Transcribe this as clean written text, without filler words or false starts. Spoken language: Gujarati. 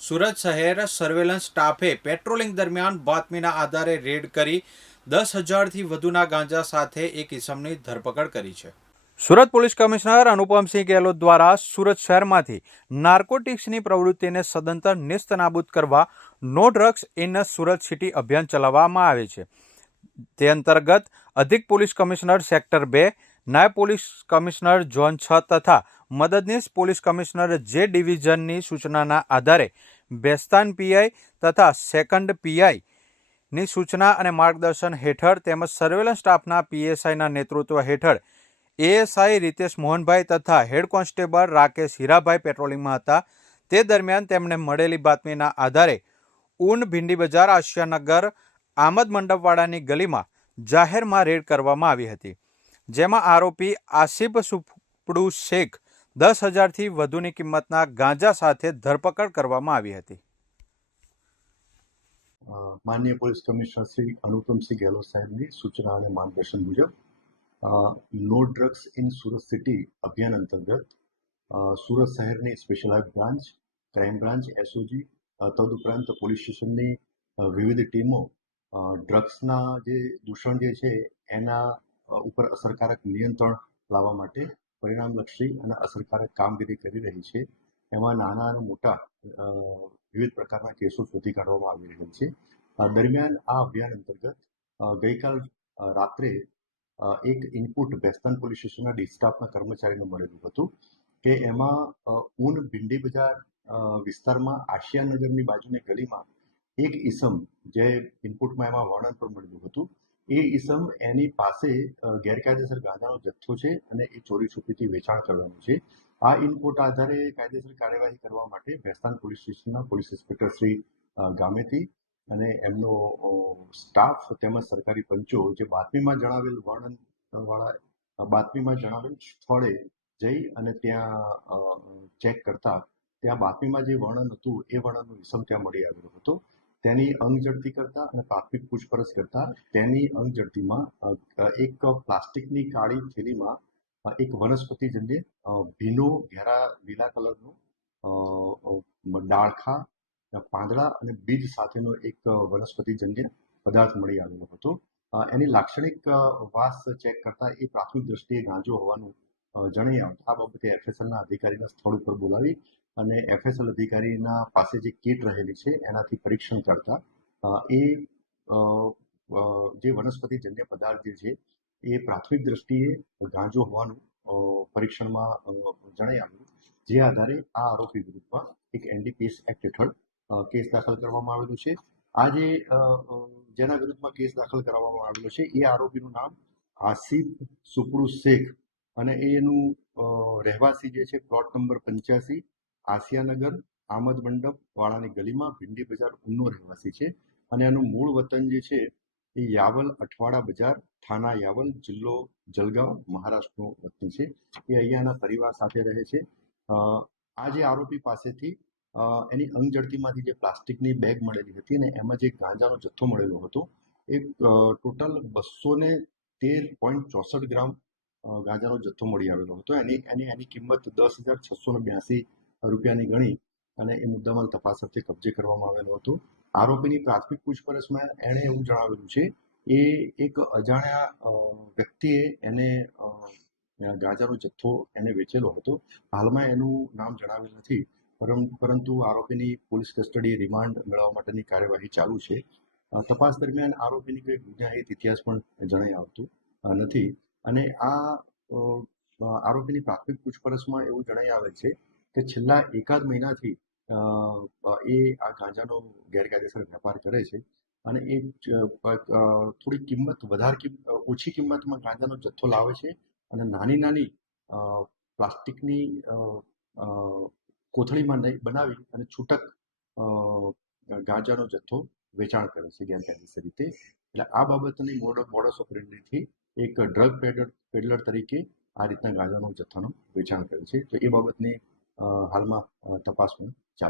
સુરત શહેર સર્વેલન્સ સ્ટાફે પેટ્રોલિંગ દરમિયાન બાતમીના આધારે રેડ કરી 10,000થી વધુના ગાંજા સાથે એક ઇસમની ધરપકડ કરી છે. સુરત પોલીસ કમિશનર અનુપમસિંહ ગેહલોત દ્વારા સુરત શહેરમાંથી નાર્કોટિક્સની પ્રવૃત્તિને સદંતર નેસ્તનાબૂદ કરવા no drugs in Surat city અભિયાન ચલાવવામાં આવે છે. તે અંતર્ગત અધિક પોલીસ કમિશનર સેક્ટર 2, નાયબ પોલીસ કમિશનર ઝોન 6 તથા મદદનીશ પોલીસ કમિશનર જે ડિવિઝનની સૂચનાના આધારે બેસ્તાન પીઆઈ તથા સેકન્ડ પીઆઈની સૂચના અને માર્ગદર્શન હેઠળ તેમજ સર્વેલન્સ સ્ટાફના પીએસઆઈના નેતૃત્વ હેઠળ એએસઆઈ રીતેશ મોહનભાઈ તથા હેડ કોન્સ્ટેબલ રાકેશ હીરાભાઈ પેટ્રોલિંગમાં હતા. તે દરમિયાન તેમને મળેલી બાતમીના આધારે ઊન ભીંડી બજાર આશિયાનગર આમદ મંડપવાળાની ગલીમાં જાહેરમાં રેડ કરવામાં આવી હતી, જેમાં આરોપી આસિફ સુપડુ શેખ 10,000થી વધુની કિંમતના ગાંજા સાથે ધરપકડ કરવામાં આવી હતી. માનનીય પોલીસ કમિશનર શ્રી અનુપમસિંહ ગેહલોત સાહેબની સૂચના અને માર્ગદર્શન મુજબ no drugs in Surat city અભિયાન અંતર્ગત સુરત શહેરની specialise branch, crime branch, SOG તદુપરાંત પોલીસ સ્ટેશનની વિવિધ ટીમો ડ્રગ્સના જે દૂષણ જે છે એના ઉપર અસરકારક નિયંત્રણ લાવવા માટે પરિણામલક્ષી અને અસરકારક કામગીરી કરી રહી છે. એમાં નાના અને મોટા વિવિધ પ્રકારના કેસો શોધી કાઢવામાં આવી રહ્યા છે. દરમિયાન આ અભિયાન અંતર્ગત ગઈકાલ રાત્રે એક ઇનપુટ બેસ્તાન પોલીસ સ્ટેશનના ડી સ્ટાફના કર્મચારીને મળેલું હતું કે એમાં ઊન ભીંડી બજાર વિસ્તારમાં આશિયાનગરની બાજુની ગલીમાં એક ઈસમ જે ઇનપુટમાં એમાં વર્ણન પણ મળ્યું હતું, એ ઈસમ એની પાસે ગેરકાયદેસર ગાંજાનો જથ્થો છે અને એ ચોરી છુપીથી વેચાણ કરવાનું છે. આ ઇનપુટ આધારે કાયદેસર કાર્યવાહી કરવા માટે બેસ્તાન પોલીસ સ્ટેશનના પોલીસ ઇન્સ્પેક્ટર શ્રી ગામેથી અને એમનો સ્ટાફ તેમજ સરકારી પંચો જે બાતમીમાં જણાવેલ વર્ણનવાળા બાતમીમાં જણાવેલ સ્થળે જઈ અને ત્યાં ચેક કરતા ત્યાં બાતમીમાં જે વર્ણન હતું એ વર્ણનનો ઈસમ ત્યાં મળી આવ્યો હતો. તેની અંગ ઝડપી કરતા અને પ્રાથમિક પૂછપરછ કરતા તેની અંગ ઝડપીમાં એક પ્લાસ્ટિકની કાળી થેલીમાં એક વનસ્પતિજન્ય ભીનો ઘેરા લીલા કલરનો ડાળખા, પાંદડા અને બીજ સાથેનો એક વનસ્પતિજન્ય પદાર્થ મળી આવેલો હતો. એની લાક્ષણિક વાસ ચેક કરતા એ પ્રાથમિક દ્રષ્ટિએ ગાંજો હોવાનું જણાઈ આવતા આ બાબતે એફએસએલના અધિકારીના સ્થળ ઉપર બોલાવી અને એફએસએલ અધિકારીના પાસે જે કીટ રહેલી છે એનાથી પરીક્ષણ કરતા એ જે વનસ્પતિજન્ય પદાર્થ જે છે એ પ્રાથમિક દ્રષ્ટિએ ગાંજો હોવાનું પરીક્ષણમાં જણાઈ આવ્યું. જે આધારે આ આરોપી વિરુદ્ધમાં એક એનડીપીએસ એક્ટ હેઠળ કેસ દાખલ કરવામાં આવેલું છે. આ જે જેના વિરુદ્ધમાં કેસ દાખલ કરવામાં આવેલો છે એ આરોપીનું નામ આસિફ સુપડુ શેખ અને એનું રહેવાસી જે છે પ્લોટ નંબર 85 આસિયાનગર આમદ મંડપ વાળાની ગલીમાં ભીંડી બજાર ઊનનો રહેવાસી છે અને એનું મૂળ વતન જે છે એ યાવલ અઠવાડા બજાર, થાના યાવલ, જિલ્લો જલગાંવ, મહારાષ્ટ્રનો વતની છે. એ અહીંયાના પરિવાર સાથે રહે છે. આ જે આરોપી પાસેથી એની અંગ ઝડપીમાંથી જે પ્લાસ્ટિકની બેગ મળેલી હતી અને એમાં જે ગાંજાનો જથ્થો મળેલો હતો એ ટોટલ 213.64 ગ્રામ ગાંજાનો જથ્થો મળી આવેલો હતો. એની કિંમત 10,682 રૂપિયાની ગણી અને એ મુદ્દામાલ તપાસ અર્થે કબજે કરવામાં આવેલો હતો. આરોપીની પ્રાથમિક પૂછપરછમાં એણે એવું જણાવેલું છે એ એક અજાણ્યા વ્યક્તિએ એને ગાંજાનો જથ્થો એને વેચેલો હતો. હાલમાં એનું નામ જણાવેલ નથી, પરંતુ આરોપીની પોલીસ કસ્ટડી રિમાન્ડ મેળવવા માટેની કાર્યવાહી ચાલુ છે. તપાસ દરમિયાન આરોપીની કોઈ ગુનાહિત ઇતિહાસ પણ જણાઈ આવતું નથી અને આ આરોપીની પ્રાથમિક પૂછપરછમાં એવું જણાઈ આવે છે કે છેલ્લા એકાદ મહિનાથી એ આ ગાંજાનો ગેરકાયદેસર વેપાર કરે છે અને એ થોડી કિંમત ઓછી કિંમતમાં ગાંજાનો જથ્થો લાવે છે અને નાની પ્લાસ્ટિકની કોથળીમાં બનાવી અને છૂટક ગાંજાનો જથ્થો વેચાણ કરે છે ગેરકાયદેસર રીતે. એટલે આ બાબતની મોડસ ઓપરેન્ડીથી એક ડ્રગ પેડલર તરીકે આ રીતના ગાંજાનો જથ્થાનું વેચાણ કરે છે. તો એ બાબતની હાલમાં તપાસમાં